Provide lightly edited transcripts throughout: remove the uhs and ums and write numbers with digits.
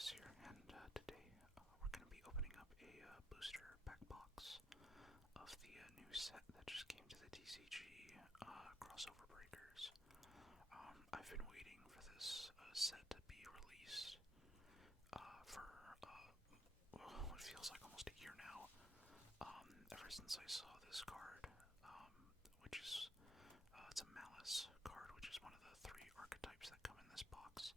Maliss here, and today we're going to be opening up a booster pack box of the new set that just came to the TCG, Crossover Breakers. I've been waiting for this set to be released for what feels like almost a year now, ever since I saw this card, which is, it's a Maliss card, which is one of the 3 archetypes that come in this box.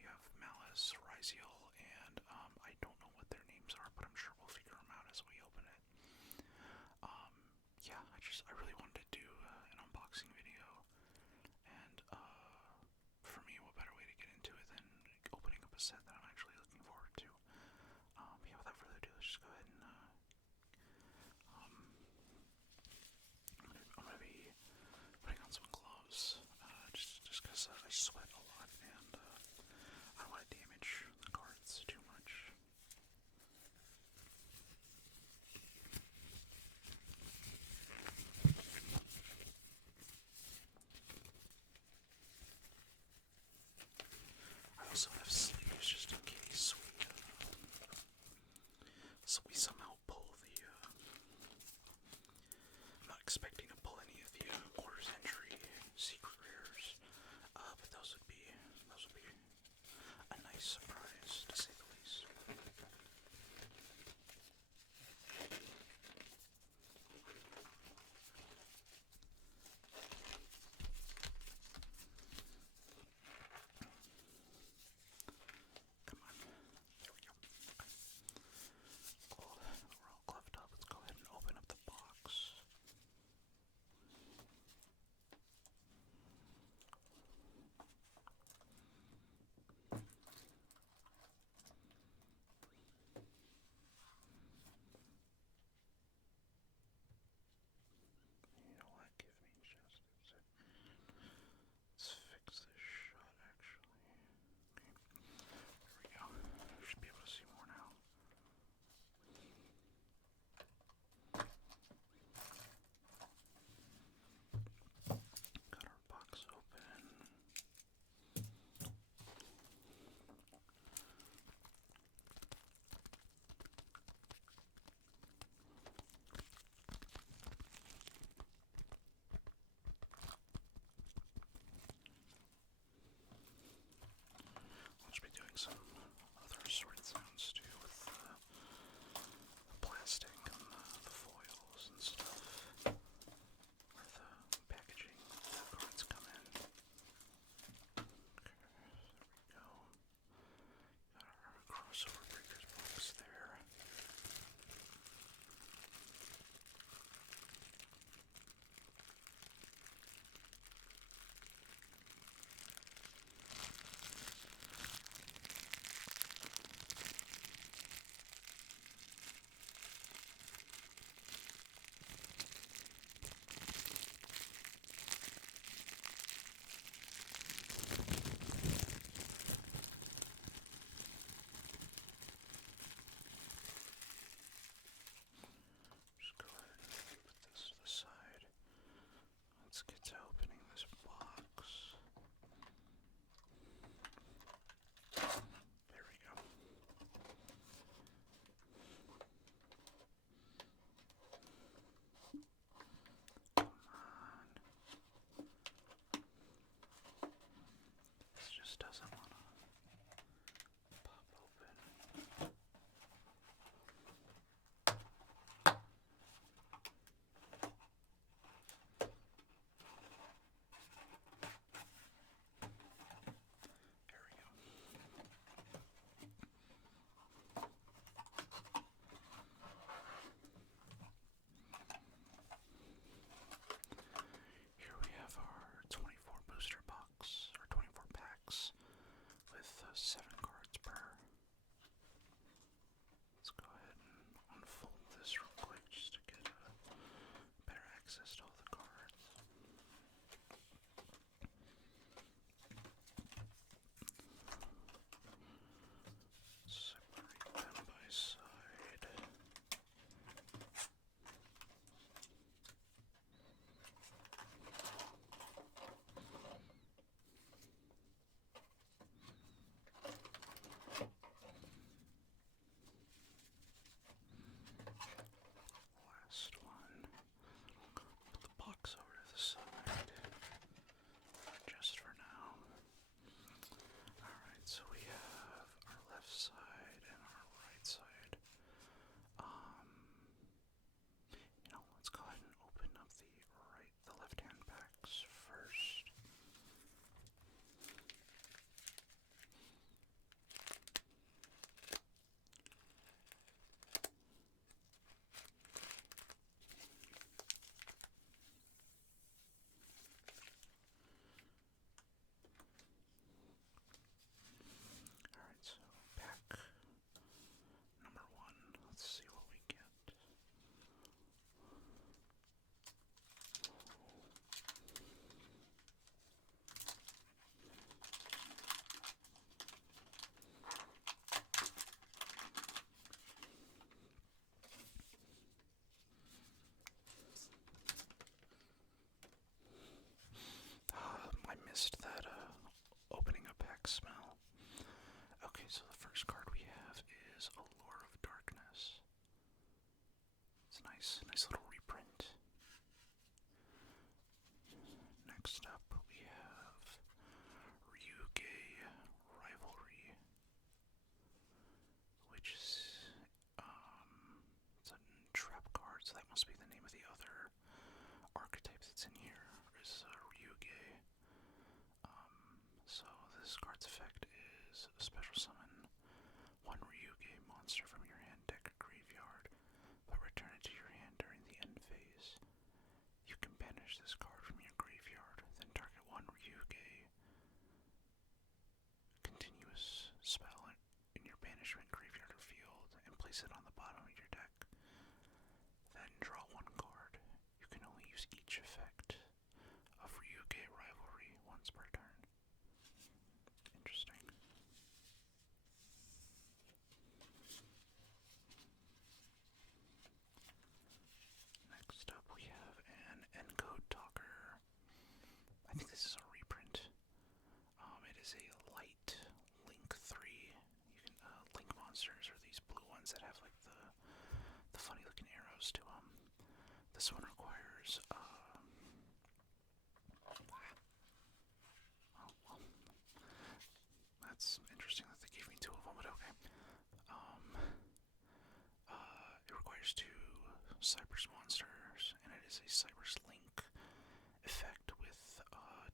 You have Maliss, Ryziel, and I don't know what their names are, but I'm sure we'll figure them out as we open it. Yeah, I really wanted to do an unboxing video, and for me, what better way to get into it than opening up a set that I'm actually looking forward to. Yeah, without further ado, let's just go ahead and I'm gonna be putting on some gloves, just because I sweat a lot, and I don't want to damage the cards too much. I also have sleeves just in case we somehow pull the, I'm not expecting to pull any of the quarter century secret rares, but those would be a nice surprise, to say the least. Come on. There we go. Okay. Cool. attack smell. Okay, so the first card we have is Allure of Darkness. It's a nice little reprint. Next up, we have Ryuge Rivalry, which is, it's a trap card, so that must be the name of the other archetype that's in here, is Ryuge. So this card's effect is special summon one Ryuge monster from your hand, deck, or graveyard, but return it to your hand during the end phase. You can banish this card from your graveyard, then target one Ryuge continuous spell in your banishment graveyard or field, and place it on the bottom of your deck. Then draw one card. You can only use each effect of Ryuge Rivalry once per turn. Interesting. Next up we have an Encode Talker. I think this is a reprint. It is a light Link 3. You can Link monsters are these blue ones that have like the funny looking arrows to them. This one requires oh well, that's interesting that they gave me two of them, but okay. It requires two Cypress monsters, and it is a Cypress Link effect with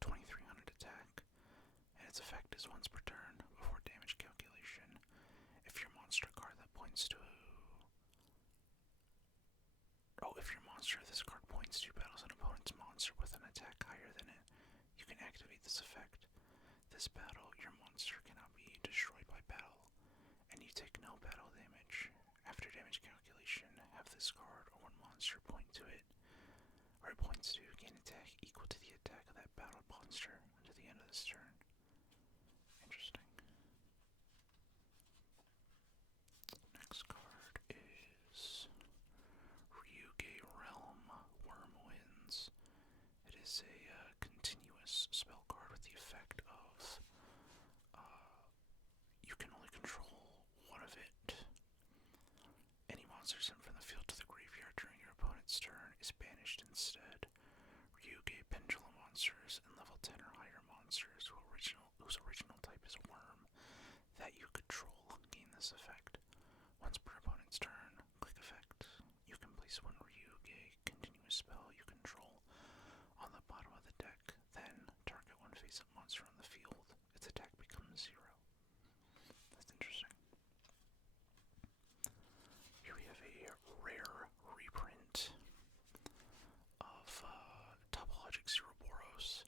2300 attack, and its effect is once per turn before damage calculation. If your monster card that points to if your monster this card points to battles an opponent's monster with an attack higher than it, you can activate this effect. This battle, your monster cannot be destroyed by battle, and you take no battle damage. After damage calculation, have this card or one monster point to it, or it points to, gain attack equal to the attack of that battle monster until the end of this turn. Interesting. Next card is Ryuge Realm Wormwinds. It is a continuous spell card with the effect of you can only control one of it. Any monster sent from the field to the graveyard during your opponent's turn is banished instead. Ryuge Pendulum monsters and level 10 or higher monsters whose original type is Worm that you control gain this effect. Once per opponent's turn, quick effect, you can place one Ryuge continuous spell you control on the bottom of the deck, then target one face-up monster on the field. Its attack becomes 0. That's interesting. Here we have a rare reprint of Topologic Zeroboros.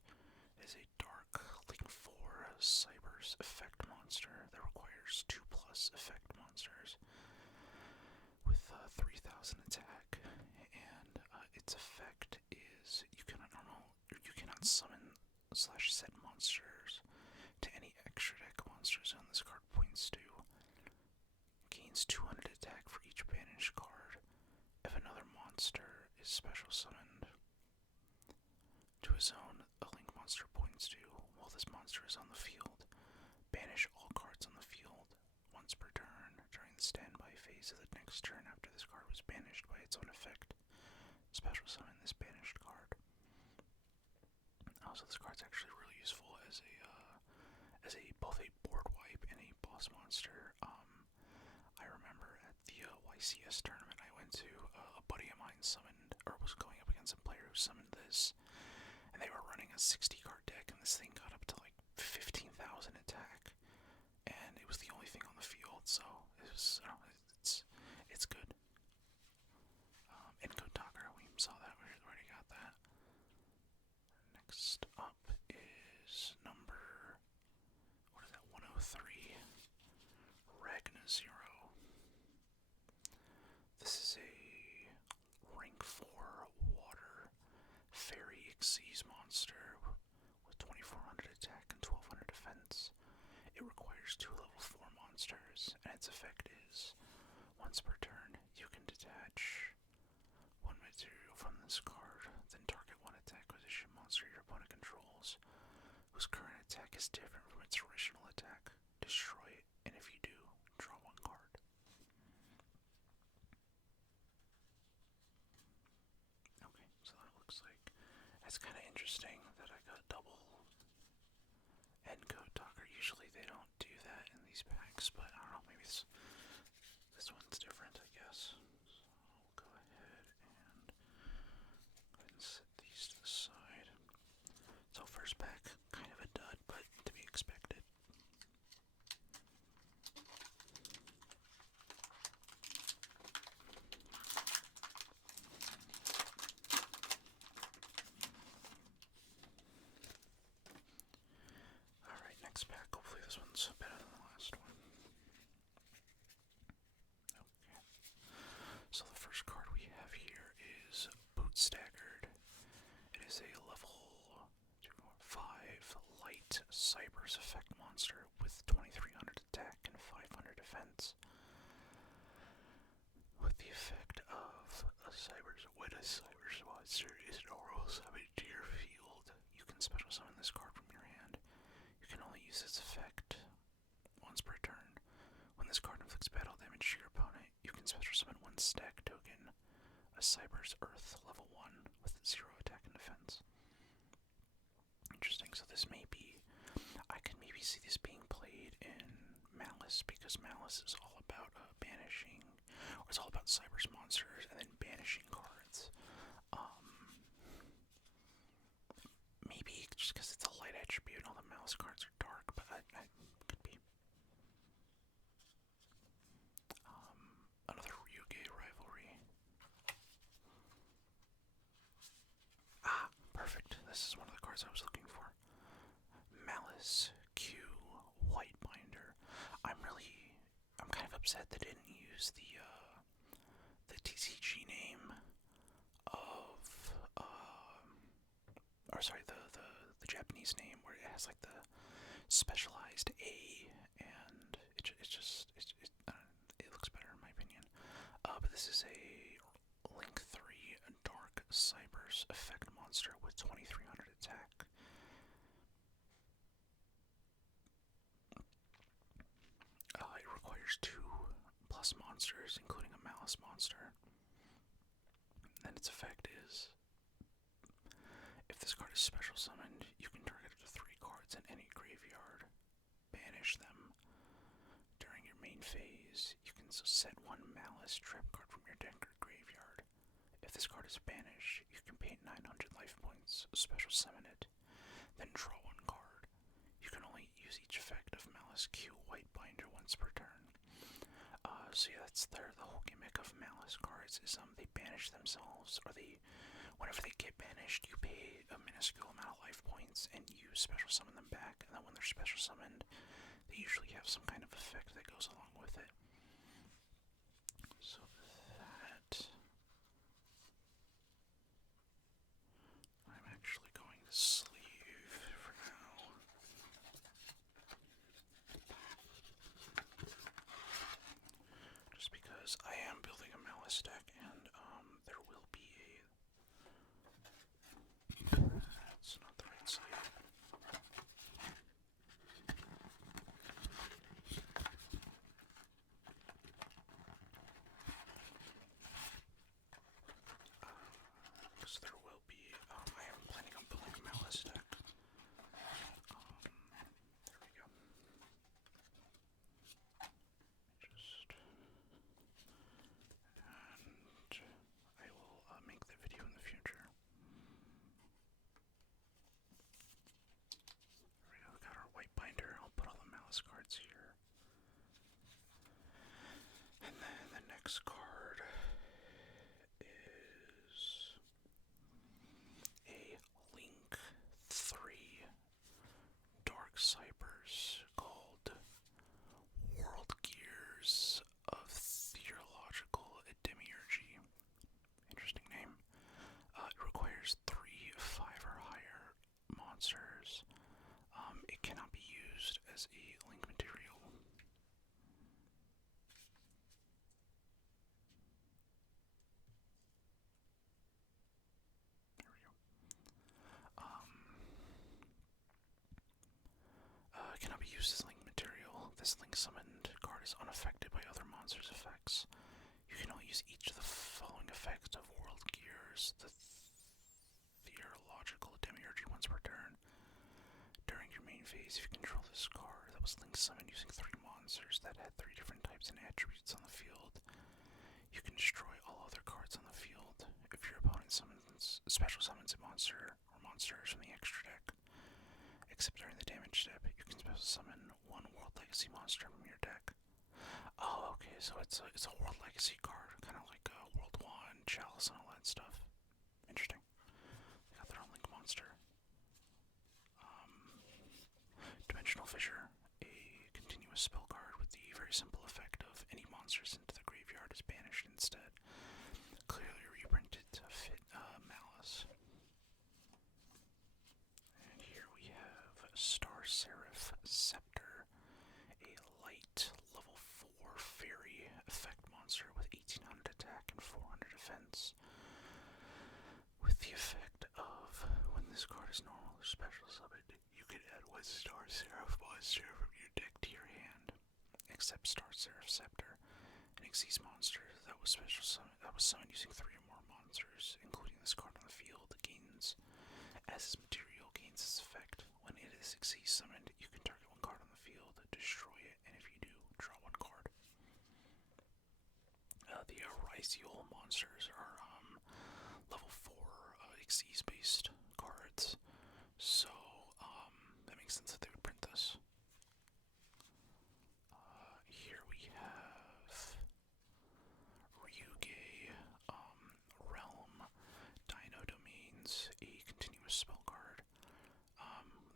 It is a dark Link 4 Cyber's effect monster that requires 2+ effect monsters with 3000 attack, and its effect is you cannot summon / set monsters to any extra deck monster zone this card points to. Gains 200 attack for each banished card if another monster is special summoned to a zone a Link monster points to while this monster is on the field. Banish all cards on the field once per turn during the standby phase of the next turn after this card was banished by its own effect. Special summon this banished card. Also, this card's actually really useful as a both a board wipe and a boss monster. I remember at the YCS tournament I went to, a buddy of mine summoned, or was going up against a player who summoned this, and they were running a 60 card deck, and this thing got up to like 15,000 attack, and it was the only thing on the field, so it was, it's good. Encode Talker, we saw that, we already got that. Next up is number, 103, Ragna Zero. This is a rank 4 water fairy Xyz monster with 2400 attack and 1200 defense. It requires 2 level 4 monsters, and its effect is once per turn you can detach one material from this card, then target one attack position monster your opponent controls, whose current attack is different from its original attack destroy it, and if you do, draw one card. Okay, so that looks like that's kind of interesting that I got double Endcoat Talker. Usually they don't do that in these packs, but I don't know, maybe this one's different, I guess. So I'll go ahead and set these to the side. So first pack, kind of a dud, but to be expected. Alright, next pack. Hopefully this one's better than the last one. Okay. So the first card we have here is Boot Staggered. It is a level 5 light Cyber's effect monster with 2300 attack and 500 defense. With the effect of when a Cyber's monster is normal summoned to your field, you can special summon this card from your hand. You can only use its effect once per turn. When this card inflicts battle damage to your opponent, you can special summon one stack token, a Cyber's Earth level 1 with 0 attack and defense. Interesting, so this may be, I can maybe see this being played in Maliss, because Maliss is all about banishing, or it's all about Cyber's monsters and then banishing cards. Maybe just because it's a light attribute and all the Maliss cards are dark, but I could be. Another Ryuge rivalry. Ah, perfect. This is one of the cards I was looking for. Maliss Q White Binder. I'm kind of upset they didn't use the TCG name of, or sorry, the Japanese name where it has like the specialized A, and it looks better in my opinion. But this is a Link 3 Dark Cyber's effect monster with 2300 attack. It requires 2+ monsters, including a Maliss monster. And its effect is, if this card is special summoned, you can target up to 3 cards in any graveyard, banish them. During your main phase, you can set one Maliss trap card from your deck or graveyard. If this card is banished, you can pay 900 life points, special summon it, then draw one card. You can only use each effect of Maliss Q White Binder once per turn. So yeah, that's the whole gimmick of Maliss cards is they banish themselves, or whenever they get banished, you pay a minuscule amount of life points and you special summon them back, and then when they're special summoned, they usually have some kind of effect that goes along with it. So that, I'm actually going to sleeve for now. Just because I am building a Maliss deck, and there will be that's not the right side. use the Theological Demiurge once per turn. During your main phase, if you control this card that was link summoned using 3 monsters that had 3 different types and attributes on the field, you can destroy all other cards on the field. If your opponent special summons a monster or monsters from the extra deck, except during the damage step, you can special summon 1 World Legacy monster from your deck. Oh, okay, so it's a World Legacy card, kind of like World 1, Chalice, and all that stuff. Interesting. They got their own link monster. Dimensional Fissure, a continuous spell card with the very simple effect of any monster sent to the graveyard is banished instead. Clearly reprinted to fit Maliss. And here we have Star Seraph Scepter, a light level 4 fairy effect monster with 1800 attack and 400 defense. With the effect of when this card is normal or special summoned, you can add 1 Star Seraph monster from your deck to your hand. Except Star Seraph Scepter, an Xyz monster that was summoned using 3 or more monsters, including this card on the field, gains as its material gains its effect. When it is Xyz summoned, you can target 1 card on the field, destroy it, and if you do, draw 1 card. The Ryziel monsters are level 4 Xyz based cards, so that makes sense that they would print this. Here we have Ryuge Realm Dino Domains, a continuous spell card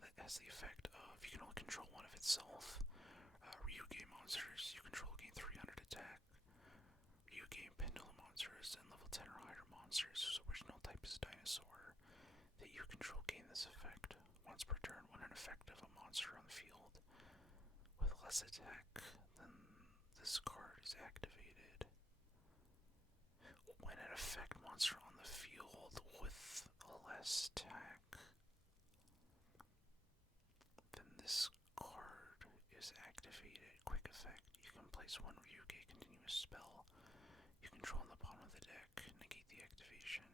that has the effect of you can only control 1 of itself. Ryuge monsters you control gain 300 attack. Ryuge Pendulum monsters and level 10 or higher monsters whose original type is dinosaur that you control gain this effect once per turn when an effect of a monster on the field with less attack than this card is activated. When an effect monster on the field with less attack than this card is activated, quick effect, you can place 1 Ryuge continuous spell you control on the bottom of the deck, negate the activation.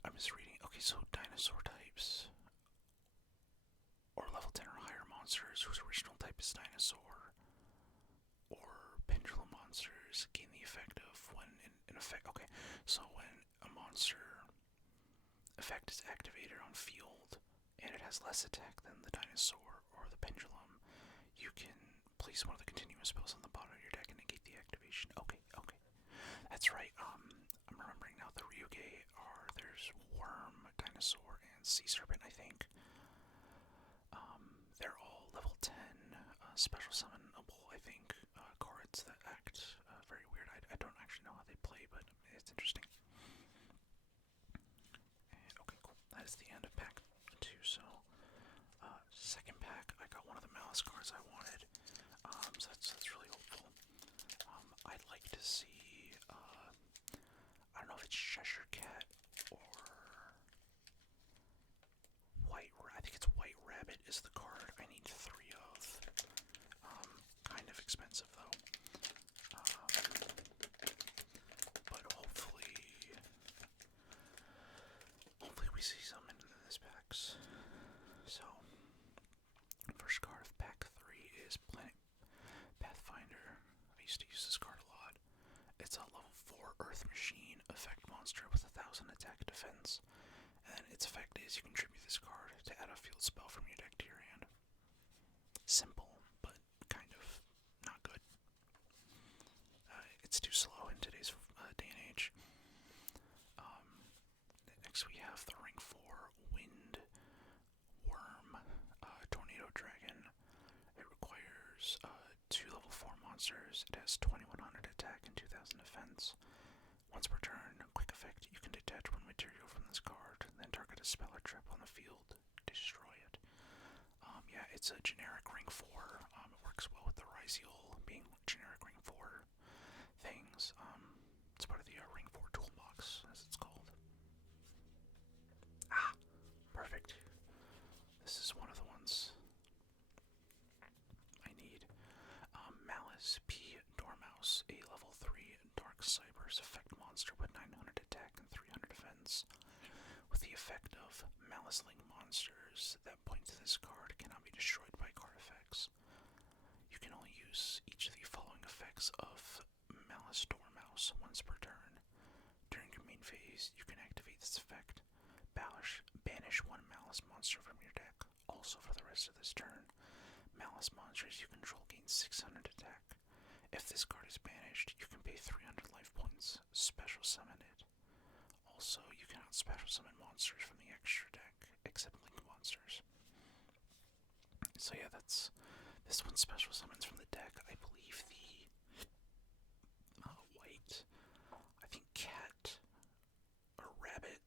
I'm misreading. Okay, so dinosaur types or level 10 or higher monsters whose original type is dinosaur or pendulum monsters gain the effect of when an effect. Okay, so when a monster effect is activated on field and it has less attack than the dinosaur or the pendulum, you can place 1 of the continuous spells on the bottom of your deck and negate the activation. Okay. That's right. I'm remembering now. The Ryuge there's Worm, Dinosaur, and Sea Serpent, I think. They're all level 10 special summonable, I think, cards that act very weird. I don't actually know how they play, but it's interesting. And okay, cool. That is the end of pack 2. So, second pack, I got one of the Maliss cards I wanted. So that's really hopeful. I'd like to see, I don't know if it's Cheshire Cat or I think it's White Rabbit is the card I need 3 of. Kind of expensive though. But hopefully we see some in this packs. So, first card of pack 3 is Planet Pathfinder. I used to use this card a lot. It's a level 4 Earth Machine effect monster with 1000 attack defense. And its effect is you contribute this card to add a field spell from your deck to your hand. Simple, but kind of not good. It's too slow in today's day and age. Next we have the Ring 4 Wind Worm Tornado Dragon. It requires 2 level 4 monsters. It has 2100 attack and 2000 defense. Once per turn, quick effect, you can detach 1 material from this card, then target a spell or trap on the field, destroy it. Yeah, it's a generic Ring 4. It works well with the Ryziel being generic Ring 4 things. It's part of the Ring 4 toolbox, as it's called. Perfect. This is one of the ones I need. Maliss P. Dormouse, values that point to this card cannot be destroyed by card effects. You can only use each of the following effects of Maliss Dormouse once per turn. During your main phase, you can activate this effect. Banish one Maliss monster from your deck. Also for the rest of this turn, Maliss monsters you control gain 600 attack. If this card is banished, you can pay 300 life points, special summon it. Also, you cannot special summon monsters from the extra deck, except link monsters. So yeah, this one special summons from the deck. I believe the white, I think cat or rabbit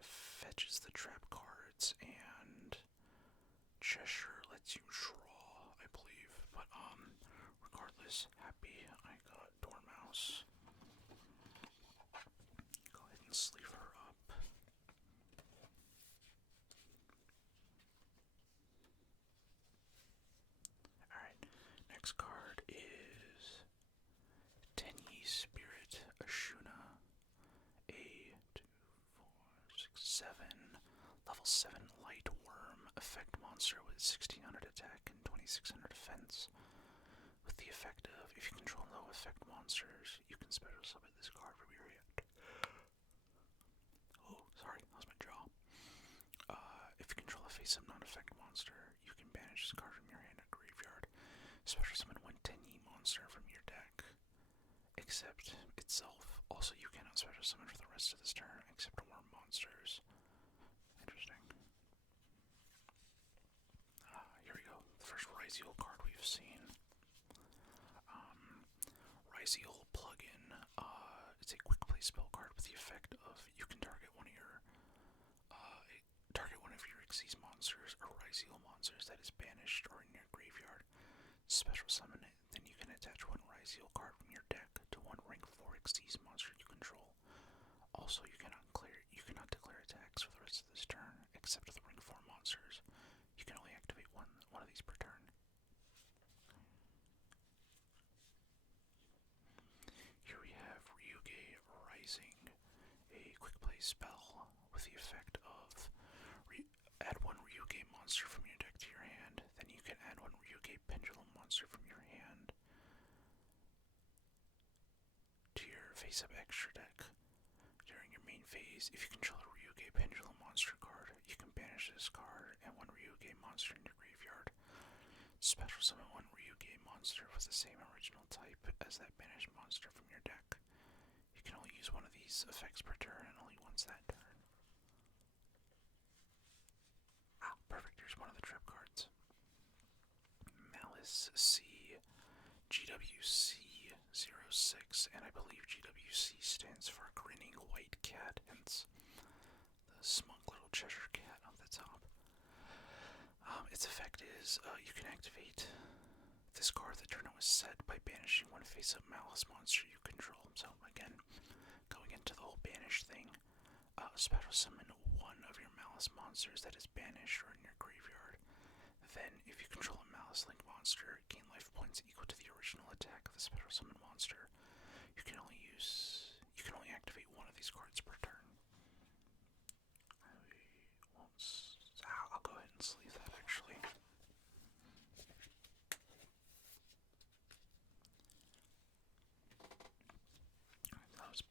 fetches the trap cards, and Cheshire lets you draw, I believe. But regardless, happy I got Dormouse. Go ahead and sleeve her up. Alright, next card is Tenyi Spirit Ashuna. A 2, 4, 6, 7. Level 7 light worm effect monster with 1600 attack and 2600 defense. With the effect of, if you control no effect monsters, you can special summon this card from your hand. Oh, sorry, that was my jaw. If you control a face-up non-effect monster, you can banish this card from your hand at graveyard. Special summon one Tenyi monster from your deck, except itself. Also, you cannot special summon for the rest of this turn, except worm monsters. Interesting. Here we go. The first Ryziel card we've seen. Ryziel plugin. It's a quick play spell card with the effect of you can target one of your Xyz monsters or Ryziel monsters that is banished or in your graveyard. Special summon it. Then you can attach one Ryziel card from your deck to one rank 4 Xyz monster you control. Also, you cannot declare attacks for the rest of this turn, except for the rank 4 monsters. You can only activate one of these per turn. Here we have Ryuge Rising, a quick play spell with the effect of add one Ryuge monster from your deck to your hand. Then you can add one Ryuge Pendulum monster from your hand to your face-up extra deck. During your main phase, if you control a Ryuge Pendulum monster card, you can banish this card and one Ryuge monster in your graveyard. Special summon one Ryuge monster with the same original type as that banished monster from your deck. You can only use one of these effects per turn and only once that turn. Ah, perfect. Here's one of the trap cards. Maliss C GWC06, and I believe GWC stands for Grinning White Cat, hence the smug little Cheshire cat on the top. Its effect is you can activate this card the turn it was set by banishing one face-up Maliss monster you control. So again, going into the whole banish thing, special summon one of your Maliss monsters that is banished or in your graveyard. Then, if you control a Maliss Link monster, gain life points equal to the original attack of the special summon monster. You can only activate one of these cards per turn. I'll go ahead and sleeve that actually. That was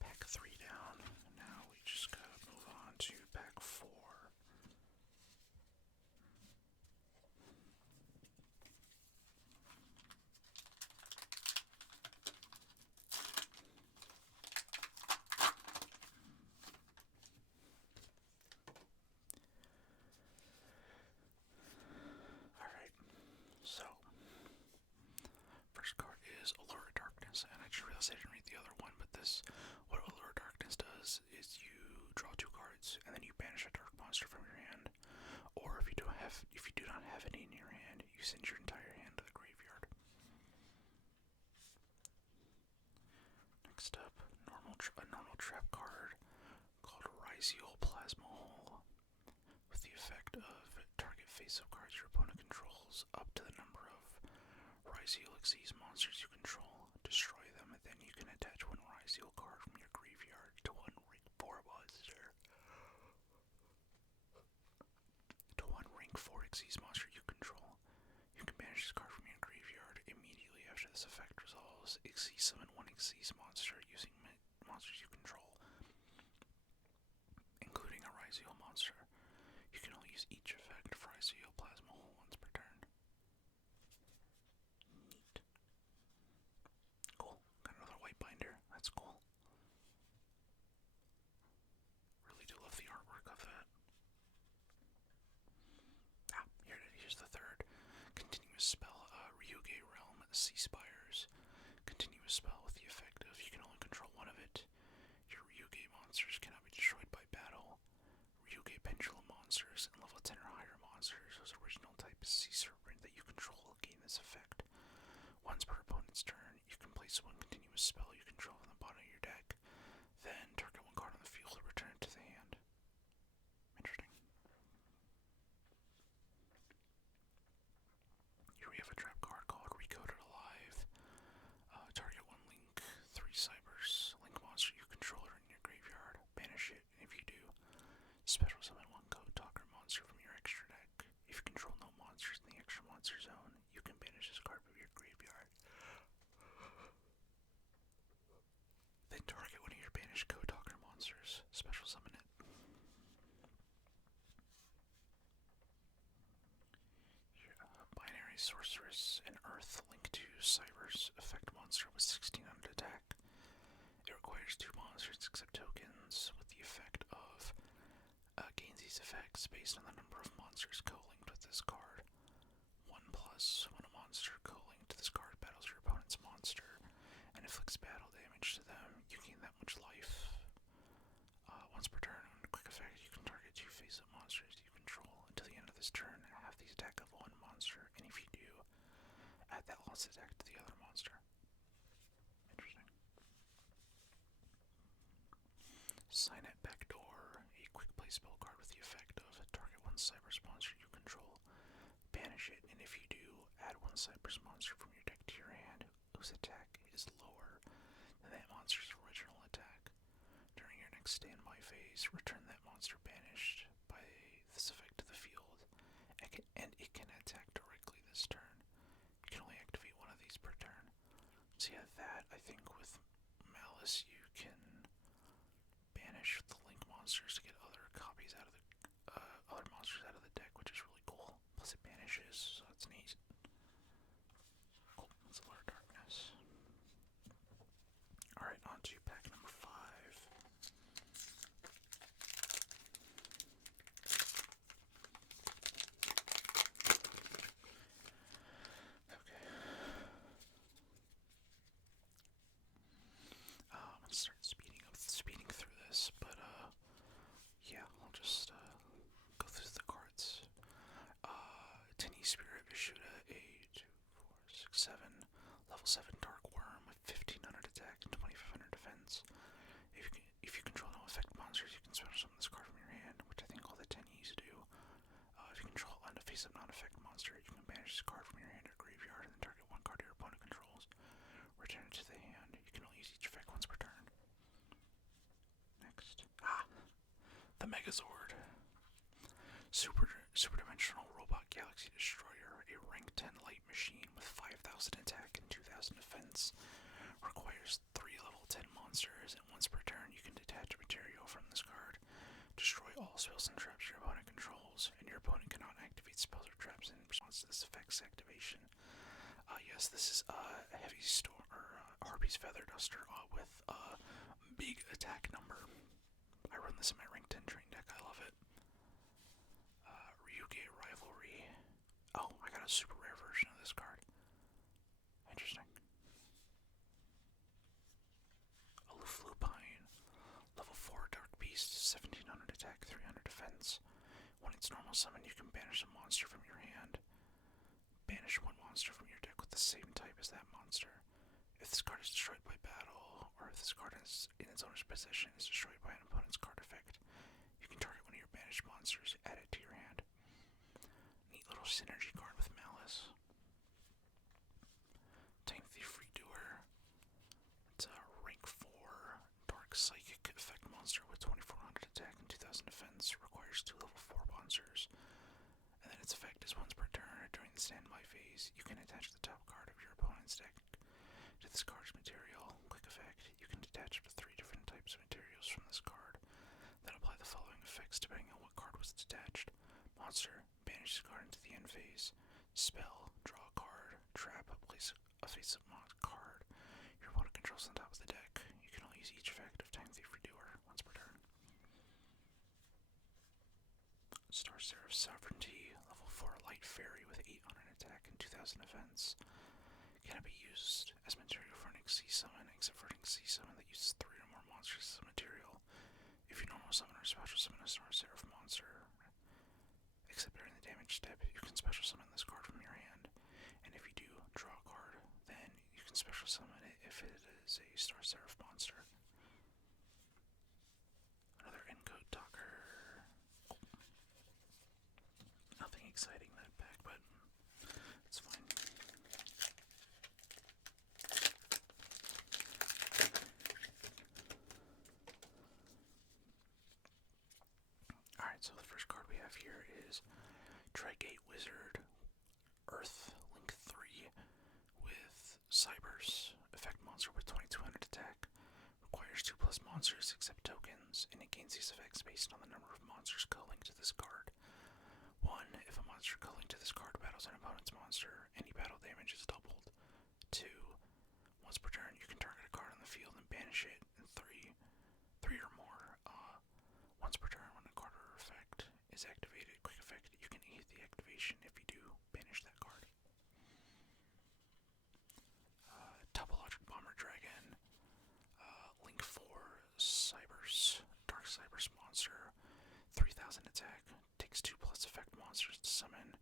pack 3 down. Now we just gotta move on to pack 4. Alright, so first card is Allure of Darkness, and I just realized I didn't read the other one, but what Allure of Darkness does is you draw 2 cards, and then you banish a dark monster from your hand, or if you do not have any in your hand, you send your entire hand to the graveyard. Next up, a normal trap card called Ryziel Plasma Hole, with the effect of target face-up cards your opponent controls up to the number of Ryziel Xyz monsters you control. Destroy them, and then you can attach one Ryziel card from your graveyard to one rank 4 monster. Xyz monster you control. You can banish this card from your graveyard immediately after this effect resolves. Xyz summon one Xyz monster using monsters you control, including a Ryzeal monster. You can only use each effect for Ryzeal Plasma Hole once per turn. Neat. Cool. Got another white binder. That's cool. Really do love the artwork of that. Here's the third. Continuous spell, Ryuge Realm Sea Spires. Continuous spell with the effect of you can only control one of it. Your Ryuge monsters cannot be destroyed by battle. Ryuge Pendulum monsters and level 10 or higher monsters whose original type is Sea Serpent that you control gain this effect. Once per opponent's turn, you can place one continuous spell you control on the bottom of your deck. Then target one card on the field and return it to the hand. Interesting. Here we have a trap card called Recoded Alive. Target one Link, 3 Cybers. Link monster you control are in your graveyard. Banish it, and if you do, special summon one Code Talker monster from your extra deck. If you control no monsters in the extra monster zone, you can banish this card from your graveyard. Then target one of your banished Code Talker monsters. Special summon it. Binary Sorceress and Earth Link 2 Cybers effect monster with 1600 attack. It requires 2 monsters except tokens with the effect of gains these effects based on the number of monsters co-linked with this card. 1+, when a monster co-linked to this card battles your opponent's monster and inflicts battle damage to them, you gain that much life. Once per turn, on a quick effect, you can target 2 face-up monsters you control until the end of this turn and have these attack of 1 monster, and if you do, add that lost attack to the other monster. Interesting. Signet Backdoor, a quick play spell card with the effect of target 1 Cybers monster you control, banish it, and if you do, add 1 Cybers monster from your deck to your hand whose attack is lower than that monster's original attack. During your next standby phase, return that monster banished by this effect to the field, and it can attack directly this turn. You can only activate one of these per turn. So yeah, that, I think with Maliss you can banish the Link monsters to get other copies out of the, other monsters out of the deck, which is really cool. Plus it banishes, so it's neat. Cool, that's a lot of darkness. Alright, on to pack number 5. Okay. Let's start speeding through this, but yeah, I'll just go through the cards. Tinny Spirit Vishuda, a 2, 4, 6, 7, level 7 Dark Worm with 1500 attack and 2500 defense. If you control no effect monsters, you can special summon this card from your hand, which I think all the Tennies do. If you control a face-up non-effect monster, you can banish this card from your hand or graveyard and then target one card your opponent controls. Return it to the hand. You can only use each effect once per turn. Next. The Megazord. Super Dimensional Robot Galaxy Destroyer, a rank 10 light machine with 5000 attack and 2000 defense. Requires 3 level 10 monsters, and once per turn you can detach material from this card. Destroy all spells and traps your opponent controls, and your opponent cannot activate spells or traps in response to this effect's activation. Yes, this is Heavy Storm, or Harpy's Feather Duster with a big attack number. I run this in my rank 10 train deck, I love it. Ryuge Rivalry. Oh, I got a super rare version of this card. Interesting. Aloof Lupine. Level 4 Dark Beast, 1700 attack, 300 defense. When it's normal summon, you can banish a monster from your hand. Banish one monster from your deck with the same type as that monster. If this card is destroyed by battle, or if this card is in its owner's possession is destroyed by an opponent's card effect, you can target one of your banished monsters, add it to your hand. Neat little synergy card with Maliss. Tank Thief Redoer. It's a rank 4 Dark Psychic effect monster with 2400 attack and 2000 defense. Requires 2 level 4 monsters. And then its effect is can attach the top card of your opponent's deck to this card's material. Quick effect, you can detach up to 3 different types of materials from this card, then apply the following effects depending on what card was detached. Monster, banish this card into the end phase. Spell, draw a card. Trap, place a face-up card your opponent controls on top of the deck. You can only use each effect of Time Thief Redoer once per turn. Star Seraph Sovereignty, level 4 light fairy with 800 attack and 2000 defense. Cannot be used as material for an Xyz summon, except for an Xyz summon that uses 3 or more monsters as a material. If you normal summon or special summon a Star Seraph monster, except during the damage step, you can special summon this card from your hand. And if you do draw a card, then you can special summon it if it is a Star Seraph monster. Another Encode Talker. Nothing exciting that pack, but it's fine. Alright, so the first card we have here is Trigate Wizard, Earth, Link 3, with Cybers, effect monster with 2200 attack, requires 2+ monsters except tokens, and it gains these effects based on the number of monsters co-linked to this card. 1. If a monster co-linked to this card battles an opponent's monster, any battle damage is doubled. 2. Once per turn, you can target a card on the field and banish it. And 3 or more. Once per turn, when a card or effect is activated, quick effect, you can eat the activation if you do banish that card. Topologic Bomber Dragon, Link 4, Cybers, Dark Cybers monster, 3000 attack, takes 2+ effect monsters to summon,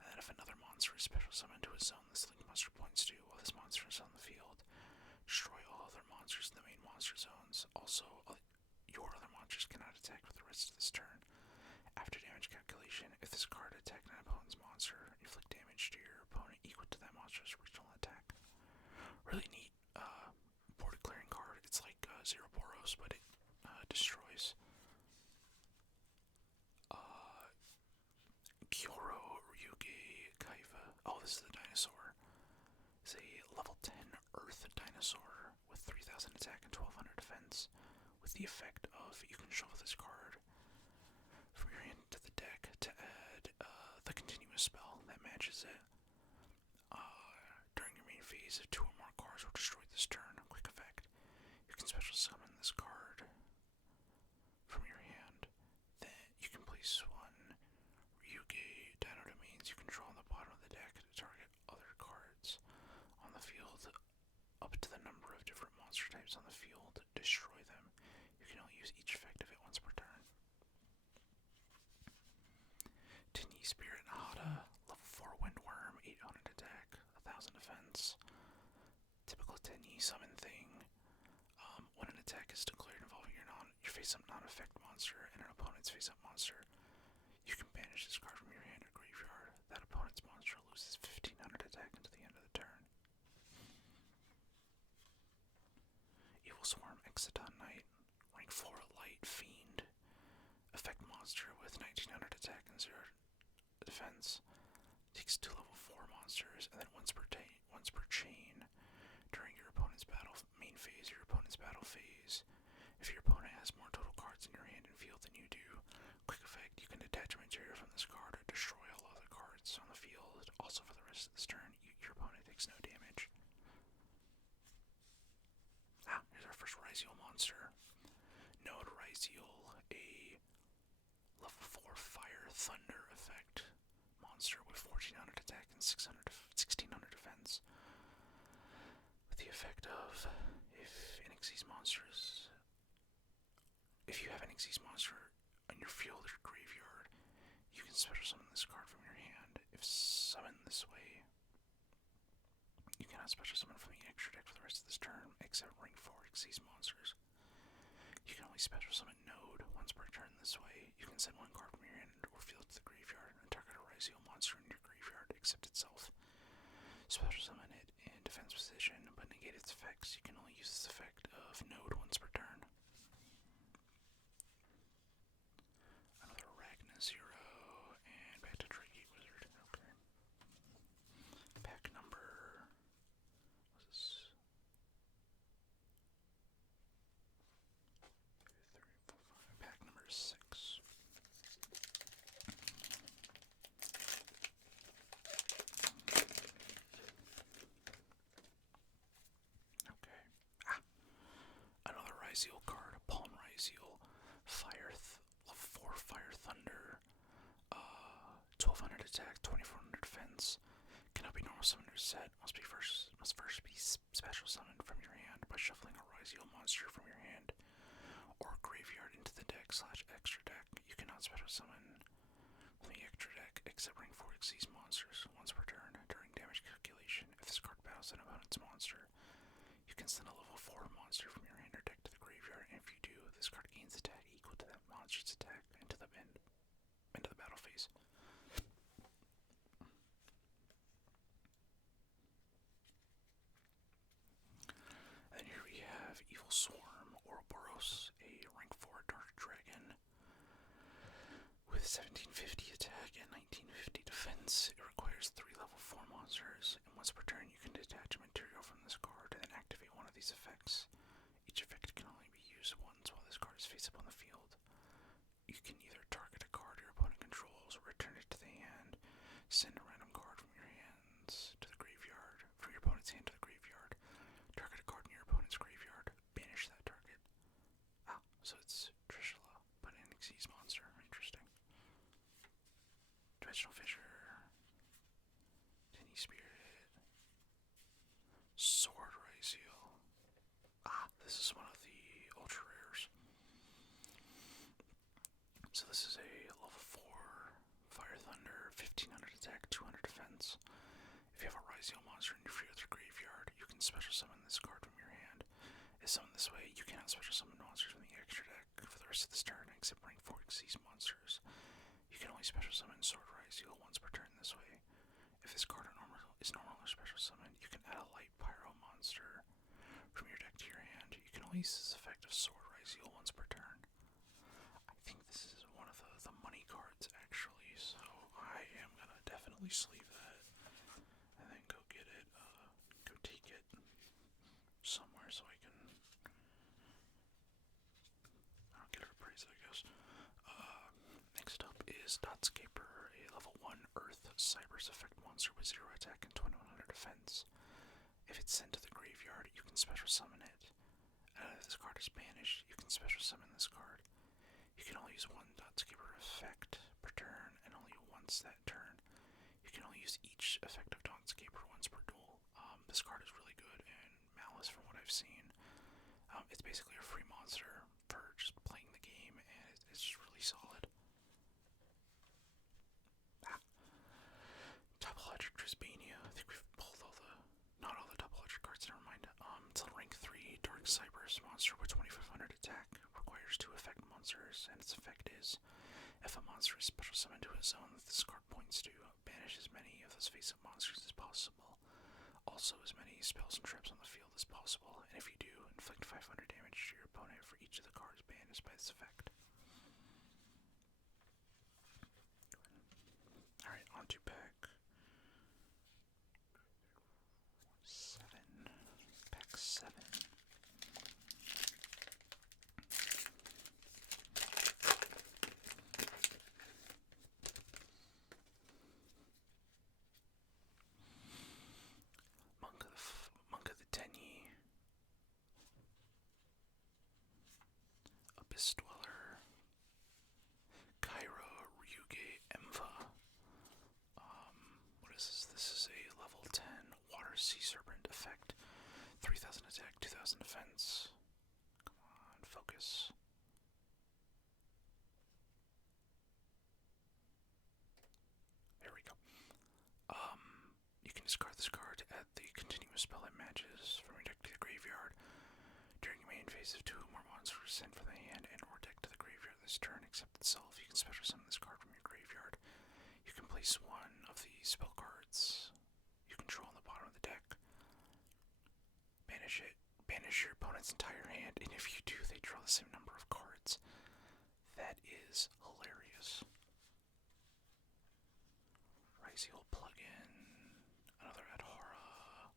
and then if another monster is special summoned to a zone this Link monster points to while this monster is on the field, destroy all other monsters in the main monster zones. Also, your other monsters cannot attack for the rest of this turn. After damage calculation, if this card attacked an opponent's monster, inflict damage to your opponent equal to that monster's original attack. Really neat board clearing card. It's like Zero Boros, but it destroys. Kyoro Ryuge Kaiva. Oh, this is the dinosaur. It's a level 10 Earth dinosaur with 3000 attack and 1200 defense. With the effect of you can shuffle this card from your hand to the deck to add the continuous spell that matches it. During your main phase, if 2 or more cards were destroyed this turn, quick effect, you can special summon this card from your hand. Then you can place 1 Ryuge Dino Domains you control on the bottom of the deck to target other cards on the field up to the number of different monster types on the field. Destroy them. You can only use each effect of it once per turn. Tiny Spirit Nahada, level 4 Windworm, 800 attack, 1000 defense. Typical Tiny summon thing. When an attack is declared involving your face-up non-effect monster and an opponent's face-up monster, you can banish this card from your hand or graveyard. That opponent's monster loses 1500 attack until the end of the turn. Evil Swarm Exodon Knight, rank 4 Light Fiend, effect monster with 1900 attack and 0 defense. Takes 2 level 4 monsters, and then once per chain during your opponent's main phase, your opponent's battle phase. If your opponent has more total cards in your hand and field than you do, quick effect, you can detach a material from this card or destroy all other cards on the field. Also, for the rest of this turn, your opponent takes no damage. Here's our first Ryziel monster. Node Ryziel, a level 4 Fire Thunder effect monster with 1400 attack and 1600 defense. With the effect of, if you have an Xyz monster on your field or graveyard, you can special summon this card from your hand. If summoned this way, you cannot special summon from the extra deck for the rest of this turn, except rank 4 Xyz monsters. You can only special summon Node once per turn this way. You can send 1 card from your hand or field to the graveyard and target a Ryziel monster in your graveyard except itself. Special summon it in defense position, but negate its effects. You can only use this effect of Node once per turn. Another Ragna Zero, and back to Trigate Wizard. Okay. Pack attack, 2400 defense. Cannot be normal summoned or set. Must first be special summoned from your hand by shuffling a Ryziel monster from your hand or graveyard into the deck / extra deck. You cannot special summon from the extra deck except bring 4 Xyz monsters once per turn. During damage calculation, if this card battles an opponent's monster, you can send a level 4 monster from your hand or deck to the graveyard, and if you do, this card gains attack equal to that monster's attack into the battle phase. And here we have Evil Swarm, Ouroboros, a rank 4 Dark Dragon with 1750 attack and 1950 defense. It requires 3 level 4 monsters, and once per turn you can detach a material from this card and then activate one of these effects. Each effect can only be used once while this card is face up on the field. You can either target a card your opponent controls, return it to the hand, send a random card from your hands to the graveyard, from your opponent's hand to the graveyard, target a card in your opponent's graveyard, banish that target. Ah, so it's Trishula, but an Xyz monster. Interesting. Dimensional Fissure, Tinny Spirit, Sword Ryziel. Ah, this is one of the ultra rares. So this is a level 4 Fire Thunder, 1500 attack, 200 defense. If you have a Ryziel monster in your field or graveyard, you can special summon this card from your hand. If summoned this way, you cannot special summon monsters from the extra deck for the rest of this turn, except bring 4 Xyz monsters. You can only special summon Sword Ryziel once per turn this way. If this card is normal or special summoned, you can add a light pyro monster from your deck to your hand. You can only use this effect of Sword Ryziel once per turn. I think this is one of the money cards, actually, so I am gonna definitely sleeve that and then go get it, go take it somewhere so I can, I'll get it appraised, I guess. Next up is Dotscaper, a level 1 Earth Cyber's effect monster with 0 attack and 2100 defense. If it's sent to the graveyard, you can special summon it. If this card is banished, you can special summon this card. You can only use one Dotscaper effect per turn, and only once that turn. You can only use each effect of Dotscaper once per duel. This card is really good in Maliss from what I've seen. It's basically a free monster for just playing the game, and it's just really solid. Topologic Trisbania. I think we've pulled not all the topologic cards, never mind. It's a rank 3 Dark Cyber's monster with 2500 attack. Requires 2 effect monsters, and its effect is, if a monster is special summoned to a zone that this card points to, banish as many of those face-up monsters as possible. Also as many spells and traps on the field as possible, and if you do, inflict 500 damage to your opponent for each of the cards banished by this effect. Alright, on to pack 7. Pack 7. Monk of the Tenyi, Abyss Dweller, Kyra, Ryuge, Emva. What is this? This is a level 10 Water Sea Serpent effect. 3000 attack, 2000 defense. Come on, focus. There we go. You can discard this card to add the continuous spell it matches from your deck to the graveyard. During your main phase, if 2 or more monsters sent from the hand and or deck to the graveyard this turn except itself, you can special summon this card from your graveyard. You can place one of the spell cards you control on the bottom of the deck. Banish it. Banish your opponent's entire hand, and if you do, they draw the same number of cards. That is hilarious. Ryziel plugin, another Adhara,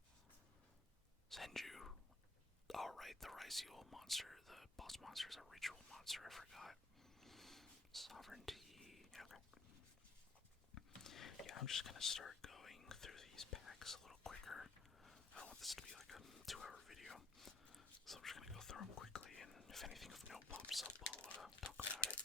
Zenju. Alright, the Ryziel monster, the boss monster is a ritual monster, I forgot. Sovereignty, okay. Yeah, I'm just gonna start going through these packs a little quicker. I don't want this to be like a 2-hour video, so I'm just gonna go through them quickly, and if anything of note pops up, I'll talk about it.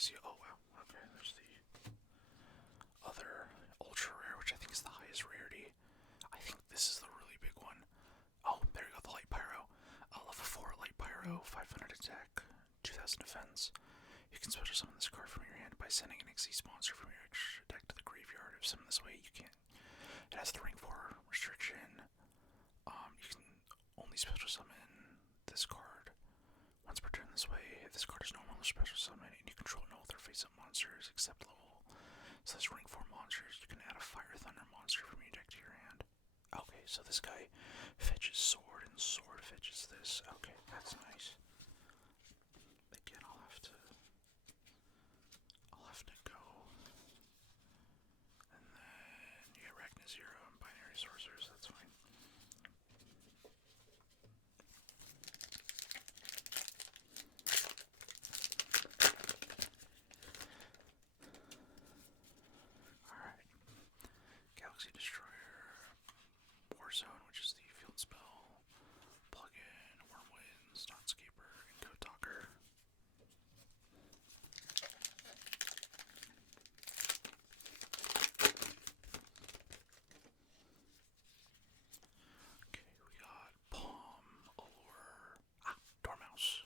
see. Oh wow. Okay, there's the other ultra rare, which I think is the highest rarity. I think this is the really big one. Oh, there you go, the light pyro. Level 4 light pyro, 500 attack, 2000 defense. You can special summon this card from your hand by sending an Xyz monster from your extra deck to the graveyard. If summoned this way, you can't. It has the rank 4 restriction. You can only special summon this card once per turn this way. If this card is normal or special summon, and you control no other face-up monsters except level. So this rank 4 monsters, you can add a Fire Thunder monster from your deck to your hand. Okay, so this guy fetches sword, and sword fetches this. Okay, that's nice. Again, I'll have to go. And then you get Ragna Zero and binary sorcerers, that's fine. Alright. Galaxy Destroyer, Warzone, which is the field spell, plug-in, Wormwinds, Notscaper, and Code Talker. Okay, we got Palm, Allure, Dormouse.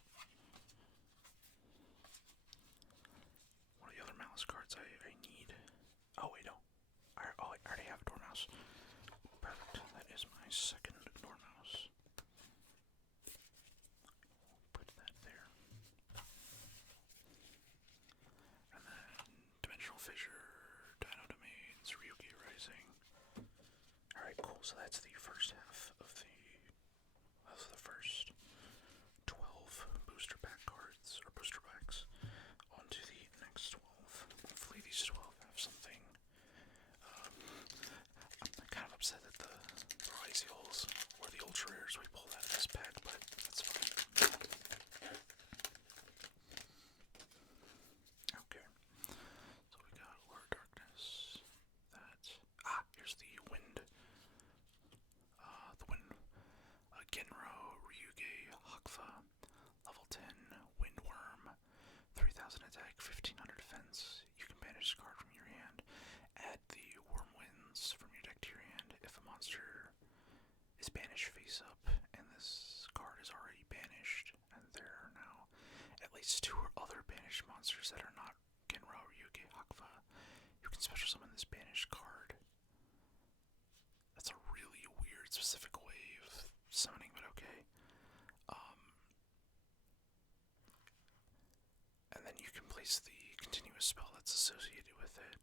One of the other Maliss cards I need. Oh wait, no. I already have a Dormouse. Perfect. That is my second Dormouse. Put that there. And then Dimensional Fissure, Dino Domains, Ryugi Rising. Alright, cool. So that's the first half of the first 12 booster pack cards, or booster packs. On to the next 12. Hopefully these 12 have something. I'm kind of upset that the Ryzials or the ultra rares we pulled out of this pack, but that's fine. Okay. So we got Lord Darkness. Here's the Wind. Genro, Ryuge, Hakfa, level 10, Windworm, 3000 attack, 1500 defense. You can banish a card from your hand. Add the Wormwinds from your deck to your hand. If a monster is banished face up, and this card is already banished, and there are now at least 2 other banished monsters that are not Genro, Ryuge, Hakfa, you can special summon this banished card. That's a really weird, specific way of summoning, but okay. And then you can place the continuous spell that's associated with it.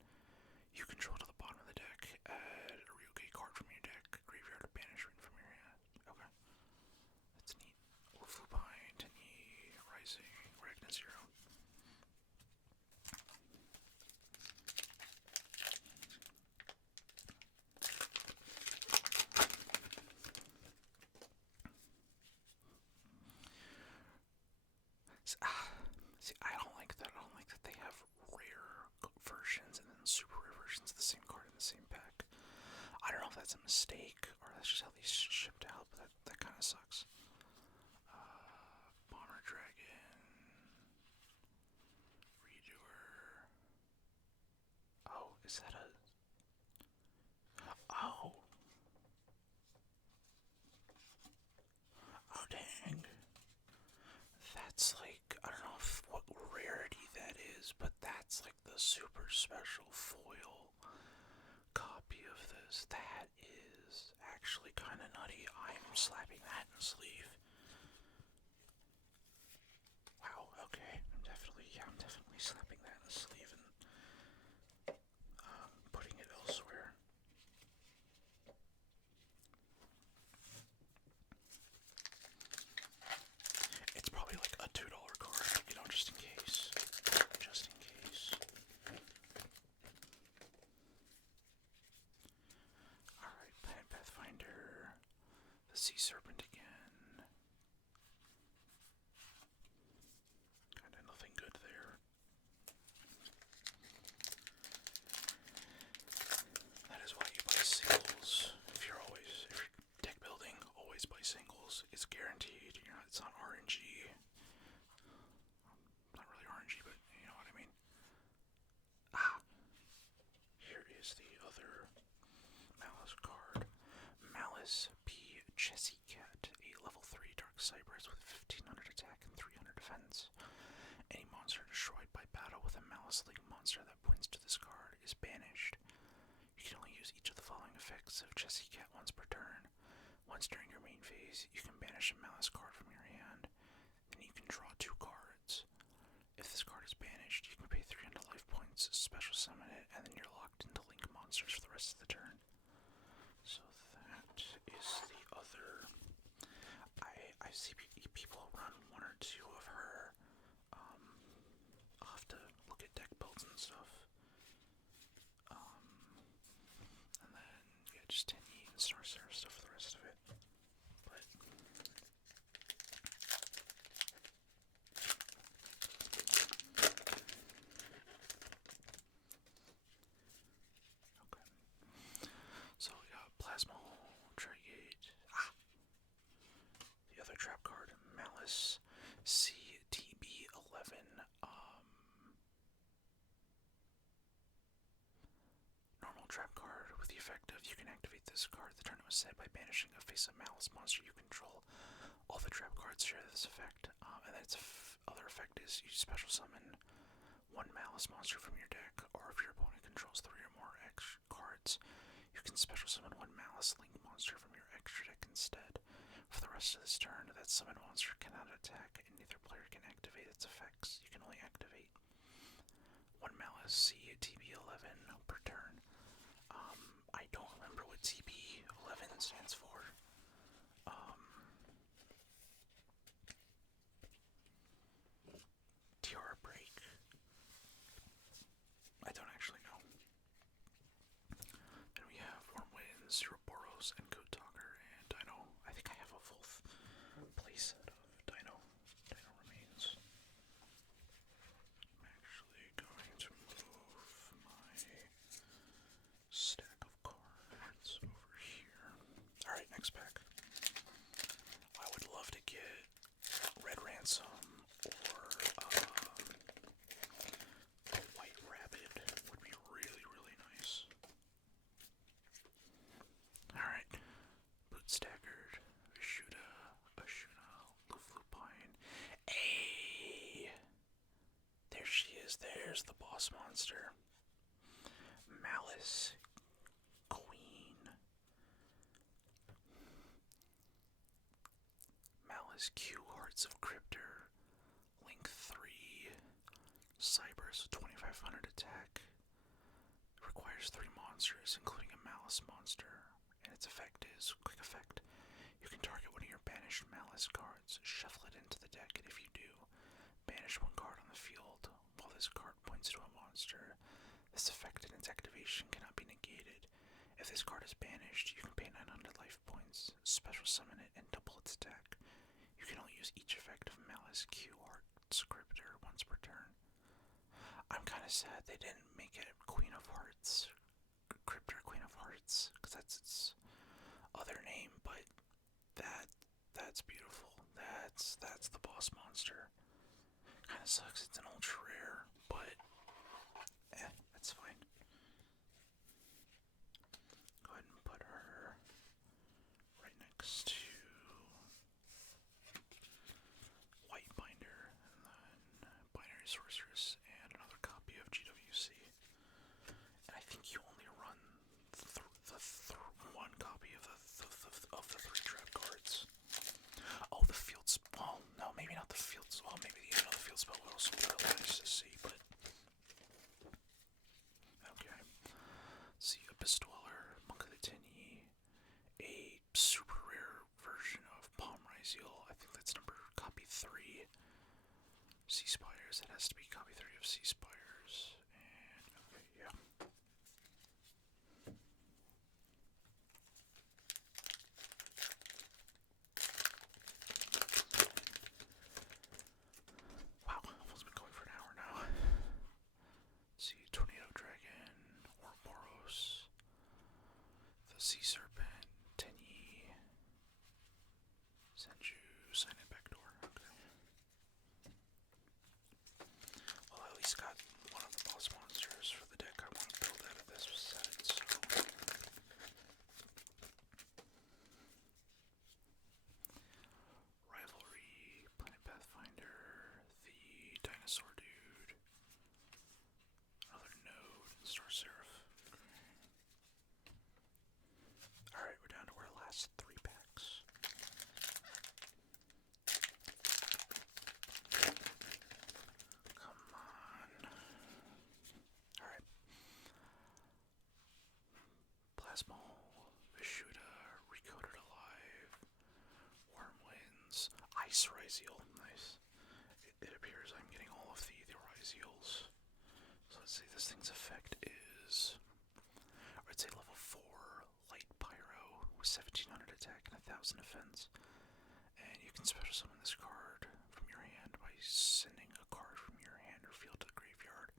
You control to the bottom of the deck, add a Ryuge card from your deck, graveyard or banishment from your hand. Okay. That's neat. Lupine, Tenyi, Rising, Ragna Zero. See, I don't like that. I don't like that they have rare versions and then super rare versions of the same card in the same pack. I don't know if that's a mistake or that's just how these shipped out, but that kind of sucks. Bomber Dragon, Redoer. Oh, is that a... Oh! Oh, dang. That's like, I don't know what rarity that is, but that's like the super special foil copy of this. That is actually kind of nutty. I'm slapping that in the sleeve. Wow, okay. I'm definitely slapping that in the sleeve and putting it elsewhere. It's probably like a $2 card, you know, just in case. Just in case. Alright, Planet Pathfinder. The Sea Serpent again. Kinda nothing good there. Maliss P. Chessy Cat, a level 3 Dark Cyberus with 1500 attack and 300 defense. Any monster destroyed by battle with a Maliss League monster that points to this card is banished. You can only use each of the following effects of Chessy Cat once per turn. Once during your main phase, you can banish a Maliss card from your hand, then you can draw 2 cards. If this card is banished, you can pay 300 life points, special summon it, and then you're locked into Link monsters for the rest of the turn. So that is the other. I see people run 1 or 2 of her. I'll have to look at deck builds and stuff. And then, yeah, just 10 and Star Sarah stuff for the rest of it. But okay. So we got Plasma Trigate. The other trap card, Maliss CTB11. Normal trap card with the effect of you can activate this card. The turn it was set by banishing a face-up Maliss monster you control. All the trap cards share this effect. And then its other effect is you special summon 1 Maliss monster from your deck, or if your opponent controls 3 or more extra cards, you can special summon 1 Maliss Link monster from your extra deck instead. For the rest of this turn, that summon monster cannot attack, and neither player can activate its effects. You can only activate 1 Maliss CTB11 per turn. I don't remember what TB11 stands for. Tiara Break. I don't actually know. Then we have Wormwinds, Ouroboros, and Code Talker, and Dino. I think I have a full playset of Dino remains. I'm actually going to move my stack of cards over here. Alright, next pack. I would love to get Red Ransom or a White Rabbit. Would be really, really nice. Alright. Boot Staggered, Vishuda, Ashuna, Luflupine. Hey! There she is. There's the boss monster. Maliss Queen. Maliss Q Hearts of Cryptor. Link 3. Cyberus with 2500 attack. Requires 3 monsters, including a Maliss monster. And its effect is quick effect. You can target one of your banished Maliss cards, shuffle it into the deck, and if you do, banish 1 card on the field while this card points to a monster. This effect and its activation cannot be negated. If this card is banished, you can pay 900 life points, special summon it, and double its attack. You can only use each effect of Maliss Q Hearts Cryptor once per turn. I'm kind of sad they didn't make it Queen of Hearts, Cryptor Queen of Hearts, because that's its other name, but that's beautiful. That's the boss monster. Kind of sucks it's an ultra rare, but that's fine. Go ahead and put her right next to White Binder, and then Binary Sorceress, and another copy of GWC. And I think you only run one copy of the 3 trap cards. Oh, the field spell. Well, no, maybe not the field. Well, maybe the field spell would also be really nice to see, but okay. See, Abyss Dweller, Monk of the Tenyi, a super rare version of Palm Ryziel. I think that's copy 3. Sea Spires. It has to be copy 3 of Sea Spires. And okay, yeah. Wow, almost been going for an hour now. Let's see, Tornado Dragon, Ouroboros, the Sea Serpent, Tenyi, Senju, Sign It Backdoor. Okay. Well, I at least got Star Seraph. Alright, we're down to our last 3 packs. Come on. Alright. Plasmo, Vishuda, Recoded Alive, Wormwinds, Ice Ryzeal. Nice. It appears I'm getting all of the Ryzeals. So let's see, this thing's effect is, I'd say level 4, Light Pyro, with 1700 attack and 1000 defense. And you can special summon this card from your hand by sending a card from your hand or field to the graveyard.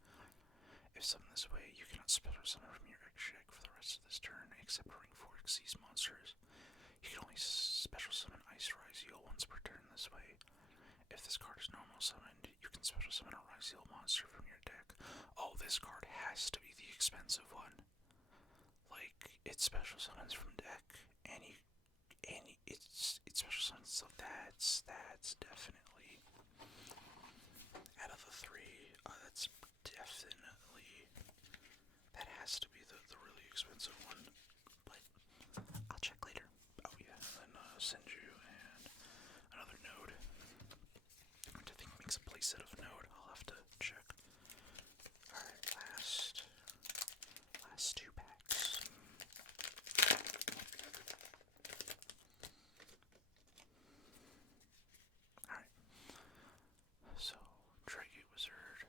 If summoned this way, you cannot special summon from your extra deck for the rest of this turn, except for Ring 4 Xyz monsters. You can only special summon Ice Ryzeal once per turn this way. If this card is normal summoned, you can special summon a Ryzeal monster from your deck. Oh, this card has to be the expensive one. Like, it special summons from deck, and it's special summons, so that's definitely, out of the 3, that's definitely, that has to be the really expensive one, but I'll check later. Oh yeah, and then send you and another node. I think it makes a playset of node. I'll have to check. Alright, last 2 packs. Alright. So, Dragate Wizard.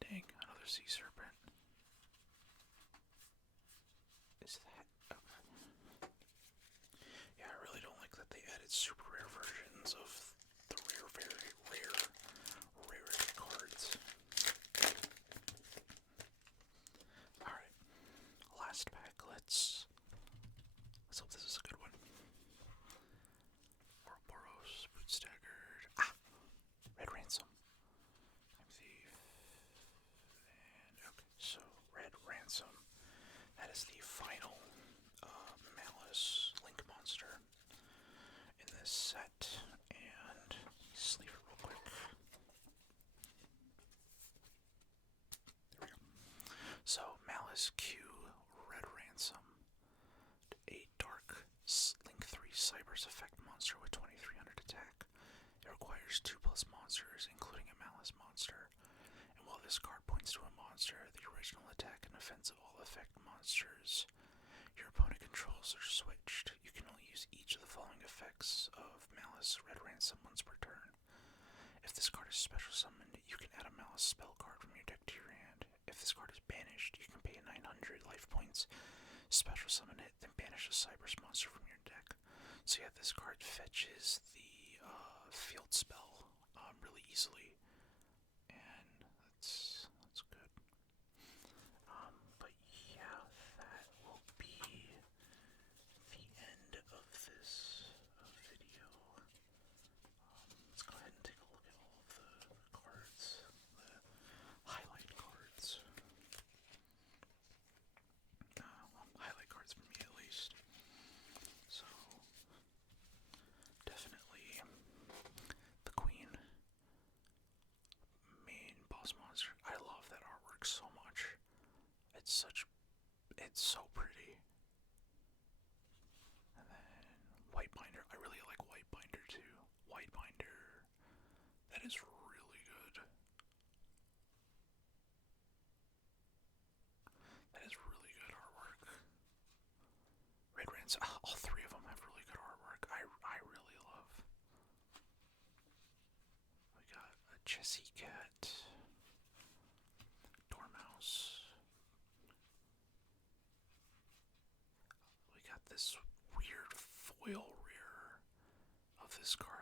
Dang, another Sea Serpent. Is that okay? Yeah, I really don't like that they added super rare versions of the very rare rarity cards. Alright, last pack. Let's hope this is a good one. Ouroboros, Boot Staggered. Red Ransom. Time Thief. And okay, so Red Ransom. That is the final Maliss Link monster in this set. And sleeve it real quick. There we go. So Maliss Q Red Ransom. A dark Link 3 Cyber's effect monster with 2300 attack. It requires 2+ monsters, including a Maliss monster. And while this card points to a monster, the original attack and defense of all effect monsters your opponent controls are switched. You can only use each of the following effects of Maliss Red Ransom once per turn. If this card is special summoned, you can add a Maliss spell card from your deck to your hand. If this card is banished, you can pay 900 life points, special summon it, then banish a Cyber's monster from your deck. So yeah, this card fetches the field spell really easily, and that's good. But yeah, that will be the end of this video. Let's go ahead and take a look at all of the cards, the highlight cards. Highlight cards for me at least. So, definitely the Queen, main boss monster. I love that artwork so much. It's so pretty. And then White Binder. I really like White Binder too. White Binder. That is really good. That is really good artwork. Red Ransom. All 3 of them have really good artwork. I really love. We got a Chessy Cat. Dormouse. We got this weird foil rare of this card.